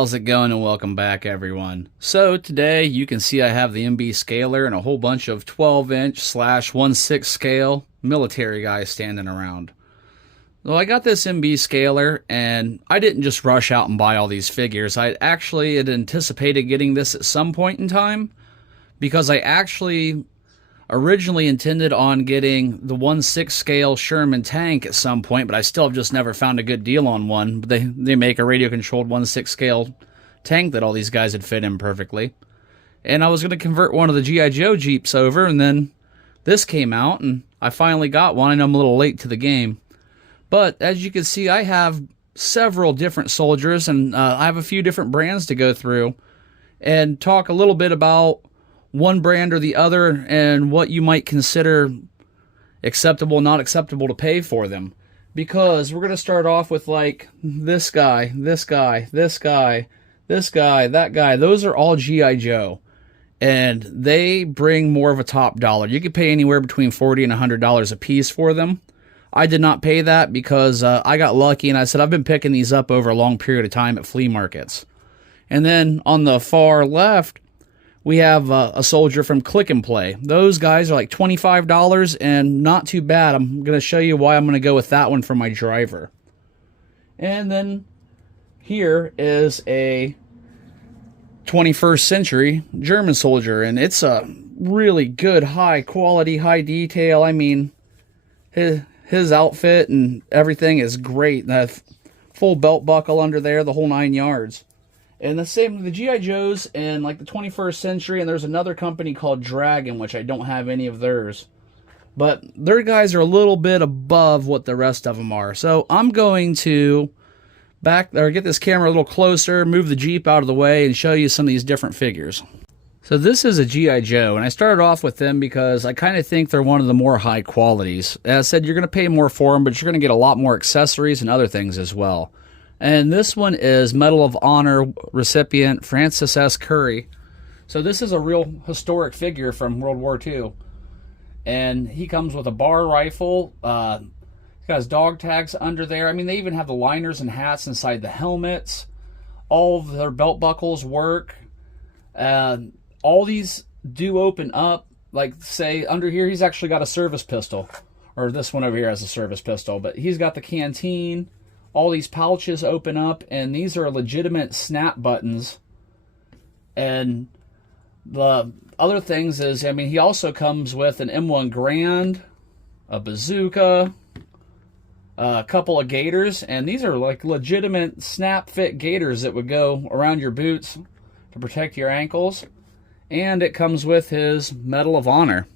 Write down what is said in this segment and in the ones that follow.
How's it going, and welcome back, everyone. So today you can see I have the MB Scaler and a whole bunch of 12-inch / 1/6 scale military guys standing around. Well, I got this MB Scaler and I didn't just rush out and buy all these figures. I actually had anticipated getting this at some point in time because I actually originally intended on getting the 1/6 scale Sherman tank at some point, but I still have just never found a good deal on one. They make a radio-controlled 1/6 scale tank that all these guys would fit in perfectly. And I was going to convert one of the G.I. Joe Jeeps over, and then this came out, and I finally got one. I know I'm a little late to the game. But as you can see, I have several different soldiers, and I have a few different brands to go through and talk a little bit about one brand or the other and what you might consider acceptable, not acceptable to pay for them. Because we're going to start off with like this guy, this guy, this guy, this guy, that guy. Those are all G.I. Joe. And they bring more of a top dollar. You could pay anywhere between $40 and $100 a piece for them. I did not pay that because I got lucky, and I said I've been picking these up over a long period of time at flea markets. And then on the far left, we have a soldier from Click and Play. Those guys are like $25 and not too bad. I'm going to show you why I'm going to go with that one for my driver. And then here is a 21st century German soldier, and it's a really good, high quality, high detail. I mean, his outfit and everything is great. That full belt buckle under there, the whole 9 yards. And the same with the G.I. Joes and like the 21st century, and there's another company called Dragon, which I don't have any of theirs. But their guys are a little bit above what the rest of them are. So I'm going to get this camera a little closer, move the Jeep out of the way, and show you some of these different figures. So this is a G.I. Joe, and I started off with them because I kind of think they're one of the more high qualities. As I said, you're going to pay more for them, but you're going to get a lot more accessories and other things as well. And this one is Medal of Honor recipient Francis S. Curry. So this is a real historic figure from World War II. And he comes with a bar rifle. He's got his dog tags under there. I mean, they even have the liners and hats inside the helmets. All of their belt buckles work. All these do open up. Like, say, under here, he's actually got a service pistol. Or this one over here has a service pistol. But he's got the canteen. All these pouches open up, and these are legitimate snap buttons. And the other things is, I mean, he also comes with an M1 Grand, a bazooka, a couple of gaiters, and these are like legitimate snap-fit gaiters that would go around your boots to protect your ankles. And it comes with his Medal of Honor.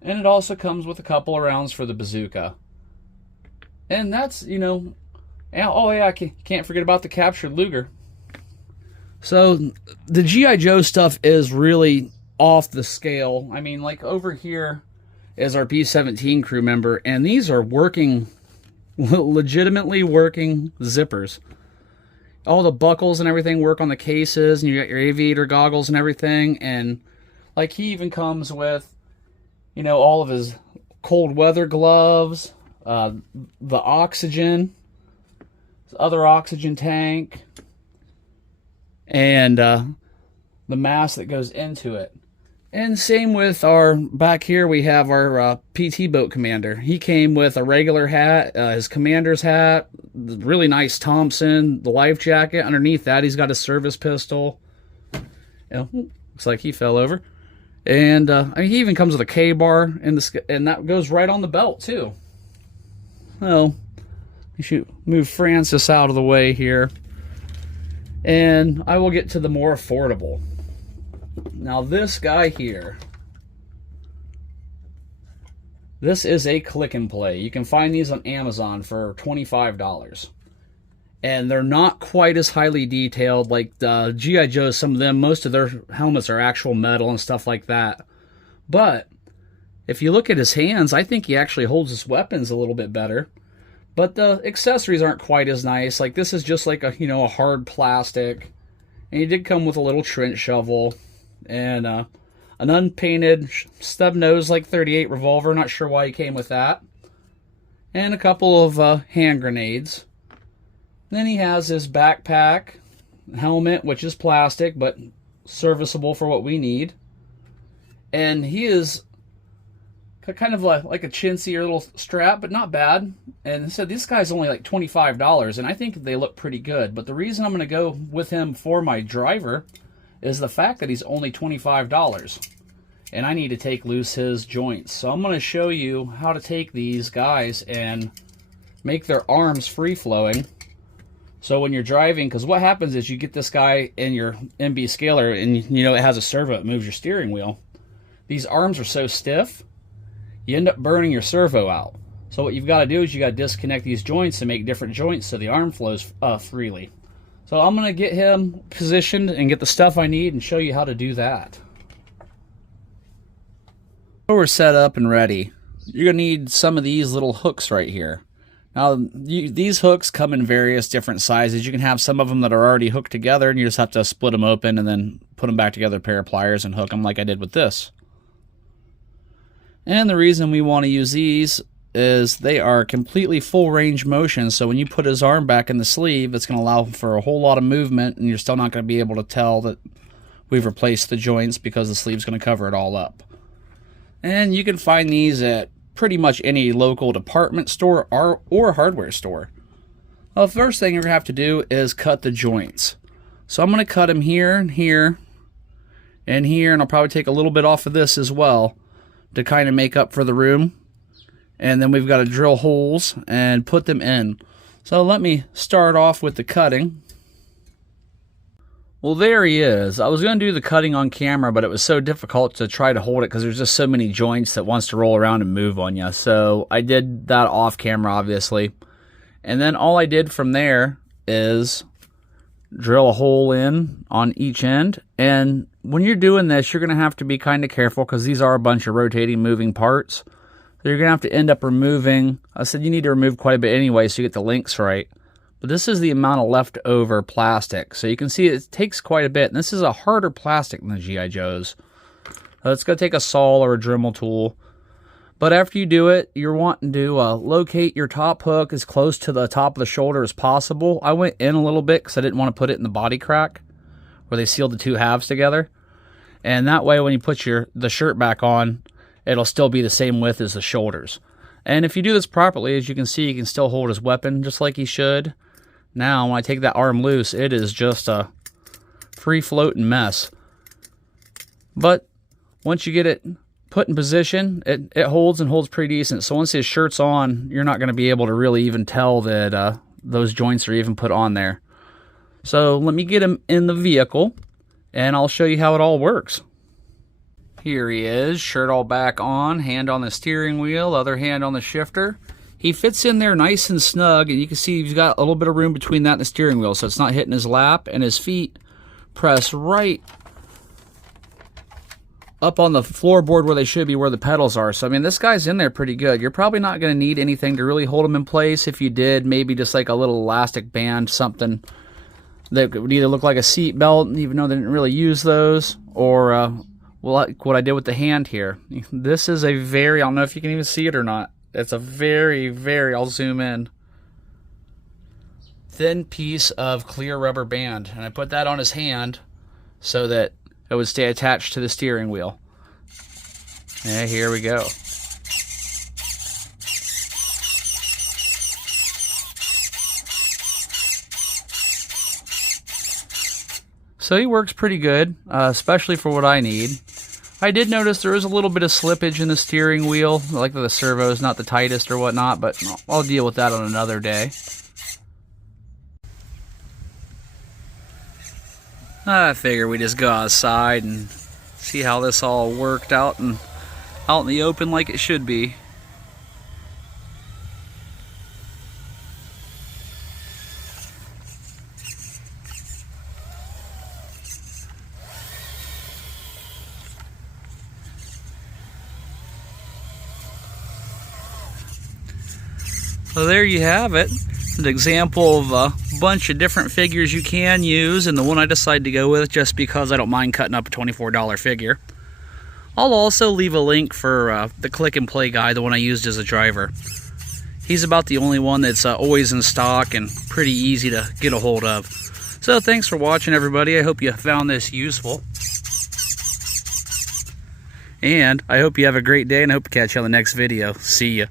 And it also comes with a couple of rounds for the bazooka. And that's, you know, oh yeah, I can't forget about the captured Luger. So the G.I. Joe stuff is really off the scale. I mean, like over here is our P-17 crew member, and these are working, legitimately working zippers. All the buckles and everything work on the cases, and you got your aviator goggles and everything. And like he even comes with, you know, all of his cold weather gloves. The oxygen, the other oxygen tank, and the mask that goes into it. And same with our, back here we have our PT boat commander. He came with a regular hat, his commander's hat, the really nice Thompson, the life jacket. Underneath that he's got a service pistol. You know, looks like he fell over. And I mean, he even comes with a K-bar, and that goes right on the belt too. Well, we should move Francis out of the way here. And I will get to the more affordable. Now this guy here. This is a Click and Play. You can find these on Amazon for $25. And they're not quite as highly detailed like the G.I. Joes. Some of them, most of their helmets are actual metal and stuff like that. But if you look at his hands, I think he actually holds his weapons a little bit better. But the accessories aren't quite as nice. Like this is just like a, you know, a hard plastic. And he did come with a little trench shovel and an unpainted stub nose like 38 revolver. Not sure why he came with that. And a couple of hand grenades. Then he has his backpack, helmet, which is plastic, but serviceable for what we need. And he is kind of like a chintzy or little strap, but not bad. And so this guy's only like $25, and I think they look pretty good. But the reason I'm going to go with him for my driver is the fact that he's only $25. And I need to take loose his joints. So I'm going to show you how to take these guys and make their arms free-flowing. So when you're driving, because what happens is you get this guy in your MB Scaler, and you know it has a servo, it moves your steering wheel. These arms are so stiff, you end up burning your servo out. So what you've got to do is you got to disconnect these joints and make different joints so the arm flows freely. So I'm going to get him positioned and get the stuff I need and show you how to do that. So we're set up and ready. You're going to need some of these little hooks right here. Now, these hooks come in various different sizes. You can have some of them that are already hooked together, and you just have to split them open and then put them back together with a pair of pliers and hook them like I did with this. And the reason we want to use these is they are completely full range motion, so when you put his arm back in the sleeve, it's going to allow for a whole lot of movement, and you're still not going to be able to tell that we've replaced the joints because the sleeve's going to cover it all up. And you can find these at pretty much any local department store or hardware store. Well, the first thing you're going to have to do is cut the joints. So I'm going to cut them here and here and here, and I'll probably take a little bit off of this as well to kind of make up for the room. And then we've got to drill holes and put them in. So let me start off with the cutting. Well, there he is. I was going to do the cutting on camera, but it was so difficult to try to hold it because there's just so many joints that wants to roll around and move on you. So I did that off camera, obviously. And then all I did from there is drill a hole in on each end. And when you're doing this, you're going to have to be kind of careful because these are a bunch of rotating, moving parts. So you're going to have to end up removing, I said you need to remove quite a bit anyway so you get the links right. But this is the amount of leftover plastic. So you can see it takes quite a bit. And this is a harder plastic than the G.I. Joes. So it's going to take a saw or a Dremel tool. But after you do it, you're wanting to locate your top hook as close to the top of the shoulder as possible. I went in a little bit because I didn't want to put it in the body crack where they sealed the two halves together. And that way when you put the shirt back on, it'll still be the same width as the shoulders. And if you do this properly, as you can see, he can still hold his weapon just like he should. Now, when I take that arm loose, it is just a free-floating mess. But once you get it put in position, it holds and holds pretty decent. So once his shirt's on, you're not going to be able to really even tell that those joints are even put on there. So let me get him in the vehicle, and I'll show you how it all works. Here he is, shirt all back on, hand on the steering wheel, other hand on the shifter. He fits in there nice and snug, and you can see he's got a little bit of room between that and the steering wheel, so it's not hitting his lap, and his feet press right up on the floorboard where they should be, where the pedals are. So, I mean, this guy's in there pretty good. You're probably not going to need anything to really hold him in place. If you did, maybe just like a little elastic band, something that would either look like a seat belt, even though they didn't really use those, or well, like what I did with the hand here. This is a very, I don't know if you can even see it or not. It's a very, very, I'll zoom in, thin piece of clear rubber band. And I put that on his hand so that it would stay attached to the steering wheel. And here we go. So he works pretty good, especially for what I need. I did notice there is a little bit of slippage in the steering wheel, like the servo is not the tightest or whatnot, but I'll deal with that on another day. I figure we just go outside and see how this all worked out and out in the open like it should be. So there you have it. It's an example of a bunch of different figures you can use, and the one I decided to go with just because I don't mind cutting up a $24 figure. I'll also leave a link for the click and play guy, the one I used as a driver. He's about the only one that's always in stock and pretty easy to get a hold of. So thanks for watching, everybody. I hope you found this useful. And I hope you have a great day, and I hope to catch you on the next video. See ya.